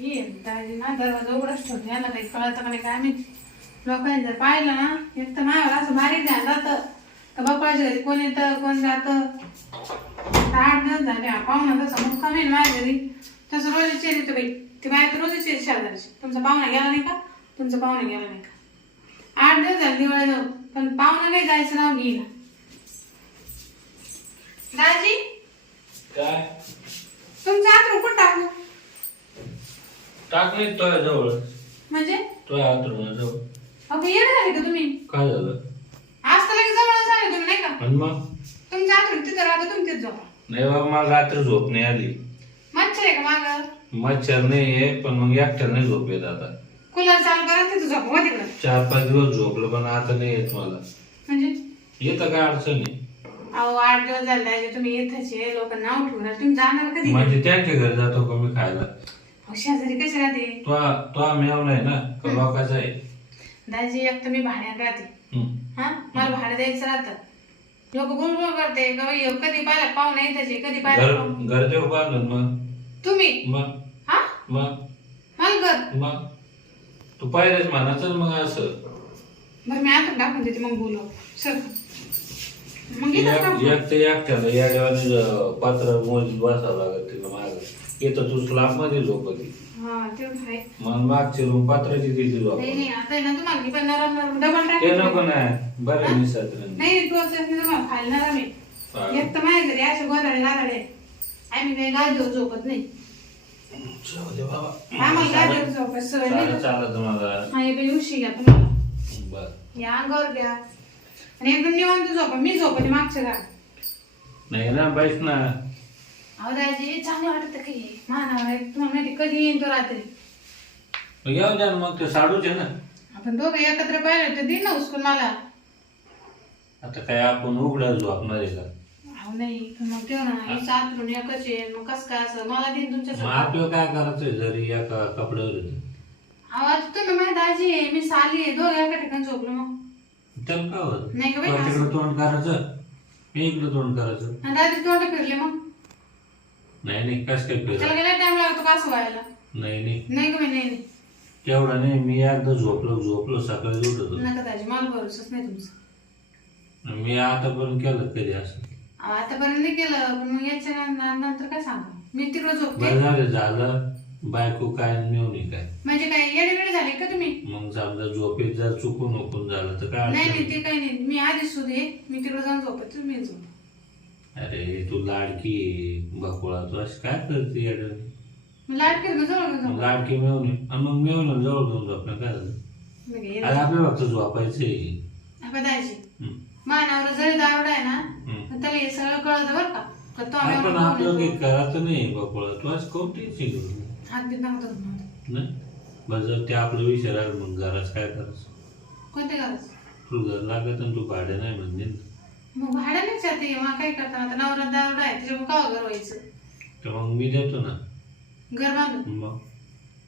ये दाजी ना दरवाजा उघडच ठेवते. याला काही कळतं का नाही काय माहिती. लोकांनी जर पाहिलं ना एक तर माझ्यावर असं भारी ध्यान राहतं. का बापाच्या घरी कोण येतं कोण जातं. आता आठ दिवस झाले हा पाहुणा तसा मुक्काम ना माझ्या घरी तसं रोजच येते बाई. ती बाय तर रोजच शेजारची. तुमचा पाहुणा गेला नाही का? तुमचा पाहुणा गेला नाही का? आठ दिवस झाले दिवाळी पण पाहुणा नाही जायचं नाव घेईना दाजी? काय? तुमचं आत्र कुठं टाकू टाकले तुझ्या जवळ. म्हणजे? तुझ्या हातून जवळ अगं येणं झाले का तुम्ही? काय झालं? आज तर लगेच जवळ झाले तुम्ही नाही का? आणि मग? तुमच्या आतून तिथं राहता तुम्ही तिथं झोपा. नाही बाबा मला रात्री झोप नाही आली. मच्छर आहे का माग? मच्छर नाही आहे पण मग एकट्या नाही झोप येत आता. कूलर चालू करा तिथं झोपा तिकडं. चार पाच दिवस झोपलं पण आता नाही येत मला. म्हणजे? येतं काय अडचण नाही अहो आठ दिवस झाले तुम्ही येतच लोक नाव ठेवणार तुम्ही जाणार कधी? म्हणजे त्यांच्या घरी जातो का मी खायला? शेजारी कशी राहते तो तो मेवना आहे ना का लोकांचा आहे. दाजी एक तर मी भाड्यात राहते. हम्म. हा? मला भाडं द्यायचं राहतं. लोक गुळगुळ करते. का बाई, कधी पाहिलं पाहुणे येताचे कधी घर देऊ बांधून मग? तुम्ही? मग. हा? मग. मला घर. मग. तू पाहिजेच म्हणायचं ना मग असं. बरं मी आतून टाकून देते मग बोलव. सर मग एक टाकून. एक ते एकट्याला या पात्र मोजीत बसावं लागत तिला माग. येतं तू स्लाबमध्ये झोप होती. हा तेवढं आहे. मग मागची रूम पात्राची तिथे झोप नाही नाही आता आहे ना तुम्हाला मी पण नरम नरम डबल ते नको नाही बरं निसत नाही नाही नाही तुम्हाला खायला नरम आहे. एक तर माझ्या घरी असे गोधडे गाधडे आम्ही काही गादीवर झोपत नाही. आम्हाला गादीवर झोपत सवय नाही. चालत मला हा हे बाई उशी घ्या तुम्हाला. बर. या अंगावर घ्या. आणि एकदम निवांत झोपा. मी झोपते मागच्या घरात. नाही ना बाईस ना. अहो दाजी चांगलं वाटत की मानावर आहे. तुम्हाला माहिती कधी येईन तो रात्री? मग येऊ द्या ना मग ते साडूच ना. आपण दोघं एकत्र पाहिलं तर दे ना उचकून मला. आता काय आपण उघड्या झोपणार आहे का? अहो नाही पण मग तेव्हा ना हे सातरून एकच आहे मग कसं काय असं? मला दिन तुमच्या मग. आपल्याला काय करायचंय जरी एका कपड्यावर? आहे. अहो आता तुम्ही माझी दाजी आहे मी साली आहे दोघं एका ठिकाणी झोपलो मग. त्याला काय होत नाही का बाई तिकडे तोंड करायचं? मी इकडे तोंड करायचं. आणि दादी तोंड फिरले मग. नाही नाही कस काय त्याला फिरत गेला टाइम लागतो का असं व्हायला? नाही नाही. नाही का बाई, नाही नाही. तेवढा नाही मी एकदा झोपलो झोपलो सकाळी उठतो नका दाजी मला भरोसाच नाही तुमचा. मी आतापर्यंत केलं कधी असं? अहो, आतापर्यंत नाही केलं पण मग याच्या नं- नंतर काय सांगा? मी तिकडे झोपते. बरं झालं झालं. बायको काय नेऊन काय? म्हणजे काय येडेबिडे झाले का तुम्ही? मग समजा झोपेत जर चुकून उकून झालं तर काय नाही अडचण नाही ते काही नाही. मी आधीच सुधे मी तिकडे जाऊन झोपत तुम्ही झोप. अरे तू लाडकी बकुळा तू असं काय करते केलं जवळ मग झोप लाडकी मिळवणे आणि मग मिळवणं जवळ घेऊन झोपणं काय झालं? मग हे अरे आपल्याला फक्त झोपायचंय. आपण दाजी हम्म. मानावर जरी दावडा आहे ना हम्म. पण त्याला हे सगळं कळत बरं का. तो करायचं नाही बकुळा तू असं कोणती हात बीत जर ते आपलं राहिलं मग घराच काय करायचं? घरात तुला घर लागत आणि तू भाडे नाही म्हणजे मग भाड्यानेच जाते मग काय करता? आता नवरा आहे त्याच्यामुळे का घर व्हायचं तर मग मी देतो ना. घर बांधून? मग?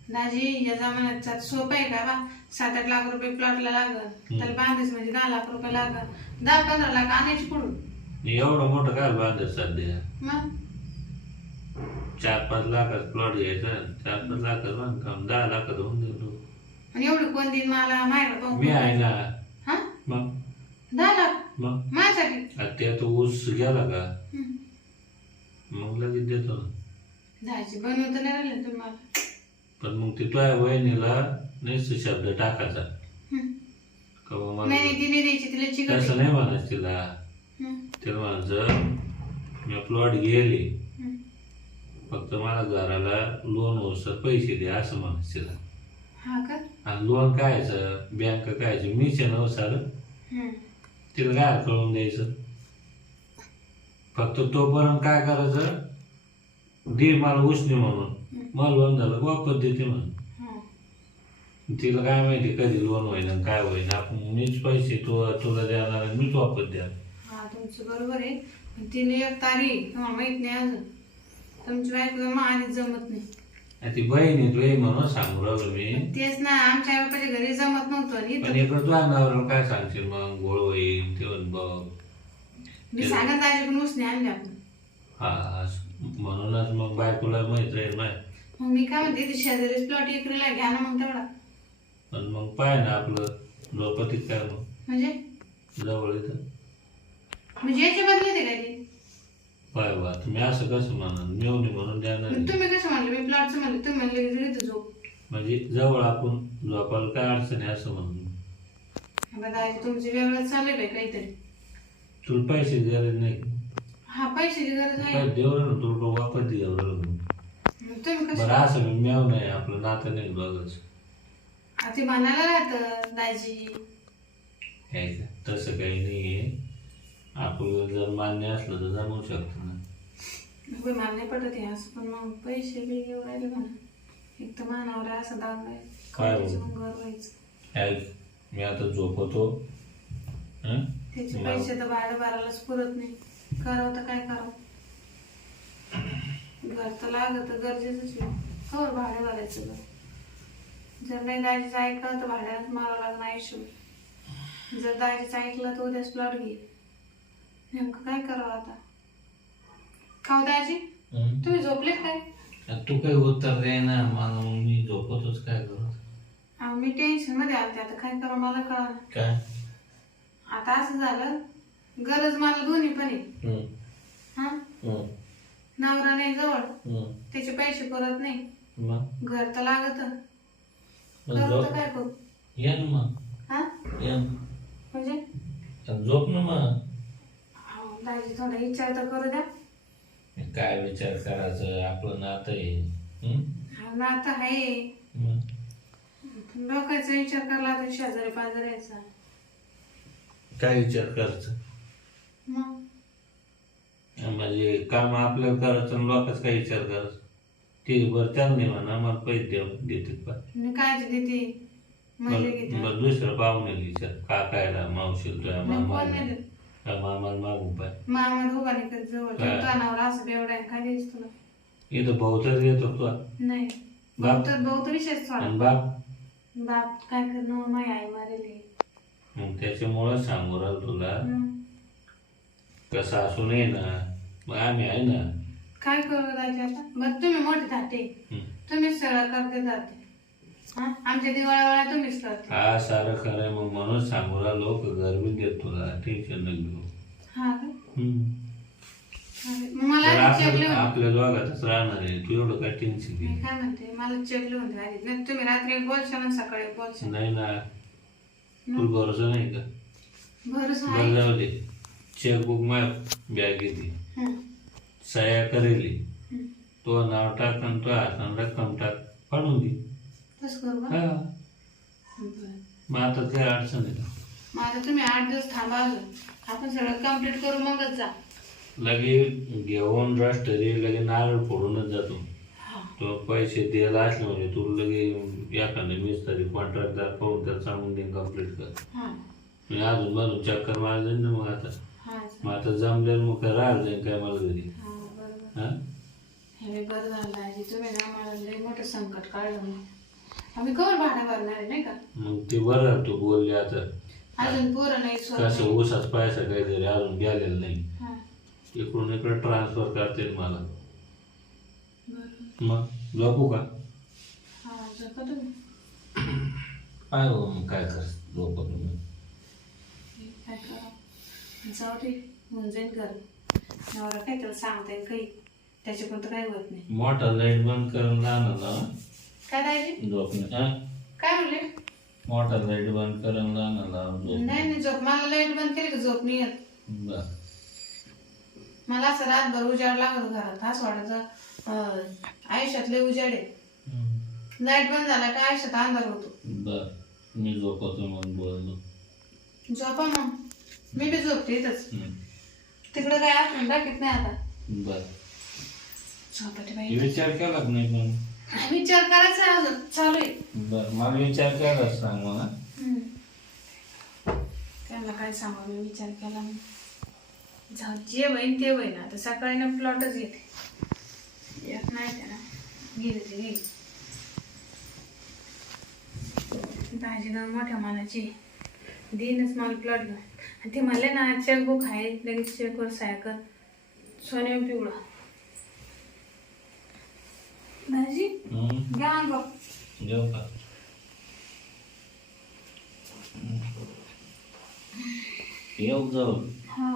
दाजी या जमान्यात सात सोपं आहे का बा? सात आठ लाख रुपये प्लॉटला लागल त्याला बांधायचं म्हणजे दहा लाख रुपये लागल. दहा पंधरा लाख आणायची कुठून? एवढं मोठं काय बांधत सध्या? मग? चार पाच लाखात प्लॉट घ्यायचा चार पाच लाखात बांधकाम दहा लाखात होऊन देतो आणि एवढं कोण देईन मला? माहेर पाहू मी आहे ना. हा? मग? दहा लाख? मग? माझ्यासाठी. आता ते आता ऊस गेला का? हम्म. मग लगेच देतो ना. दहाची बनवतं नाही राहिलं तुम्ही मला पण मग ते तुझ्या वहिनीला नाहीच शब्द टाकायचा? हम्म. का बा नाही मला नाही द्यायची तिला चिकट तसं नाही म्हणायचं तिला. तिला म्हणायचं मी प्लॉट गेले. फक्त मला घराला लोन होसर पैसे दे असं म्हणायचं तिला. हा का? आणि लोन कायचं? बँक कायचं? मीच आहे ना हो सारं हम्म. तिला काय कळून द्यायचं. फक्त तोपर्यंत काय करायचं? दे मला उसने म्हणून. मला लोन झालं वापस देते म्हणून. तिला काय माहिती कधी लोन होईना काय होईना. आपण मीच पैसे तू तुला देणार आणि मीच वापस द्या तुमचं बरोबर आहे. तिने एक तारीख तुम्हाला माहीत नाही अजून. तुमची बायको आधीच जमत नाही. ती बहीण आहे तुझी म्हणून सांगू राहिलो मी तेच ना आमच्या आई बापाच्या घरी जमत नव्हतं आणि पण इथं इकडं तुझ्या नवऱ्याला काय सांगशील मग? गोळ होईल तेवढं बघ. मी सांगत दाजी पण उसने आणले आपण. हा असं. म्हणूनच मग बायकोला माहीत राहील माय मग मी काय म्हणते ते शेजारी प्लॉट इकडेला घ्या ना मग तेवढा. पण मग पाय ना आपलं झोपतीत काय मग? म्हणजे? जवळ इथं. म्हणजे याच्या बदले ते काय ते? पाय बा तुम्ही असं कसं म्हणा मेवणी म्हणून देणार मग तुम्ही कसं म्हणले? मी प्लॉटचं म्हणले तुम्ही म्हणले की झोप म्हणजे जवळ आपण झोपायला काय अडचण आहे असं म्हणून? बघा आई, तुमचे वेगळं चाललेलं आहे काहीतरी. तुला पैसे गरज नाही. हा पैशाची गरज आहे. काय देऊ ना तुला वापर दे एवढं मग तुम्ही बरं कसं असं मी मेव नाही आपलं नातं नाही बघच आ, ते म्हणायला राहतं दाजी. काय तसं काही नाही आहे आपलं जर मान्य असलं तर जमवू शकतो ना. होय मला नाही पटत हे असं पण मग पैसे बी घेऊन राहिले म्हणा. एक तर मानावर आहे असं दाब नाही काय हो? करायचं मग घर व्हायचं. ऐक मी आता झोपतो. हं? त्याचे मला- पैसे तर भाडं भरायलाच पुरत नाही. करावं तर काय करावं? घर तर लागत गरजेचंच आहे. कवर भाडं भरायचं घर? जर नाही दाजीचं ऐकलं तर भाड्यालाच मारावं लागणार आयुष्य जर दाजीचं ऐकलं तर उद्याच प्लॉट घे नेमकं काय करावं आता? खाऊ दाजी हं? तुम्ही झोपले काय? आता तू काही उत्तर दे ना मला मग मी झोपतोच काय करू? अहो, मी टेन्शनमध्ये आलते आता काय करावं मला कळलं काय? आता असं झालं गरज मला दोन्ही पण आहे. हं, हा? हं, नवरा नाही जवळ. त्याचे पैसे परत नाही. मग? घर तर लागत. मग करू झोप. तर काय करू? ये ना मग. हा? ये ना. म्हणजे? आता झोप ना मग. अहो, दाजी थोडा विचार तर करू द्या. काय विचार करायचं? आपलं नातं आहे. हं? हा ना आता आहे. मग पण लोकांचा विचार करला तर शेजारी पाजाऱ्याचा. काय विचार करायचं? मग? म्हणजे काम आपल्याला करायचं आणि लोकांच काय विचार करायचं? ते बरं त्याला नाही म्हणा मला पैसे देऊ देतात पण मी काय देते म्हणजे बरं दुसरं पाहुणे विचार. काकायला मावशील कोण नाही देत. का पाय? मामा करत जवळ असं काय तुला इथं तुला? नाही. बाप? तर विशेष आणि बाप? बाप काय करणं माझी आई मारेली. मग त्याच्यामुळं सांगू राहिलो तुला. कसं असू नये ना? मग आम्ही आहे ना? काय करू दाजी आता? बरं तुम्ही मोठे धाटे. हं. तुम्हीच सगळं करते जाते. आमच्या तुम्हीच करते. हा सारं खरं आहे. मग म्हणून सांगू राहिलो का घर बी देत तुला. टेन्शन न घेऊ. हा का? हम्म. अरे, मग मला तर आधी चेक आपल्या लिहून आपल्या दोघातच राहणार आहे. तू एवढं काय टेन्शन घे मी काय म्हणते? मला चेक लिहून द्या आधी. नाही तुम्ही रात्री एक बोलशाल आणि सकाळी एक बोलशाल. नाही ना. तुला भरोसा नाही का? भरोसा बरं आहे जाऊ दे. चेकबुक मार. बॅग हं. सह्या करेली. हं. तो नाव टाक आणि तो हातानं रक्कम टाक. पाडून दे. तसं करू का? हा. बरं. मग आता अडचण आहे? मग आता तुम्ही आठ दिवस थांबा अजून. आपण सगळं कंप्लीट करू मगच जा. लगे घेऊन राष्ट्रीय लगे नारळ फोडूनच जातो. हा. तो पैसे द्यायला असले म्हणजे तू लगे एखादं मिस्त्री कॉन्ट्रॅक्टदार पाहून त्याला सांगून दे कंप्लीट कर. हा. मी अजून मधून चक्कर मार जाईन ना मग आता. हा मग आता जमलेलं मग काय राहिलं जाईन काय मला घरी? हा बरोबर. हा? हे बरं झालं आजी. तुम्ही ना मला लई मोठं संकट काढलं. मग आम्ही कवर भाडं भरणार आहे नाही का? मग ते बरं तू बोलले आता. अजून पोरं नाही कसं स्वतः ऊसाच पैसा काहीतरी अजून गेलेलं नाही. हा. इकडून इकडे ट्रान्सफर करते मला. बरं. मग झोपू का? हा झोपा तुम्ही. काय हो मग काय कर झोपा तुम्ही. काय करा जाऊ दे होऊन जाईल घर. नवरा काय त्याला सांगता येईल काही? त्याच्याकडून तर काही होत नाही. मोठा लाइट बंद करून लहान ना. काय दाजी झोपणे हा? काय म्हणले? मोठा लाइट बंद करून लहान लावून झोप. नाही नाही झोप. मला लाइट बंद केली का? झोप नाही येत. बरं. मला असं रातभर उजाड लागत घरात. असं वाटायचं आयुष्यातले उजाड आहे. हम्म. लाइट बंद झाला का आयुष्यात अंधार होतो. बर. मी झोपतो मग बोललो. झोपा मग. मी बी झोपते इथंच. हम्म. तिकडं काय आपण दाखवत नाही आता. बर. झोपते बाई. विचार केला का नाही पण विचार करायचा अजून. चालू आहे. बर मला विचार केला सांग मला. त्यांना काय सांगू मी विचार केला. मी जाऊ जे होईन ते होईन. आता सकाळी ना प्लॉटच येते येत नाही त्याला गेली ते गेली. भाजी दोन मोठ्या मानाची. देईनच मला प्लॉट घेऊन. आणि ते म्हणले ना चेकबुक आहे लगेच चेकवर सायकल सोन्या पिवळा. भाजी घ्या अंग घेऊ का येऊ जाऊ हा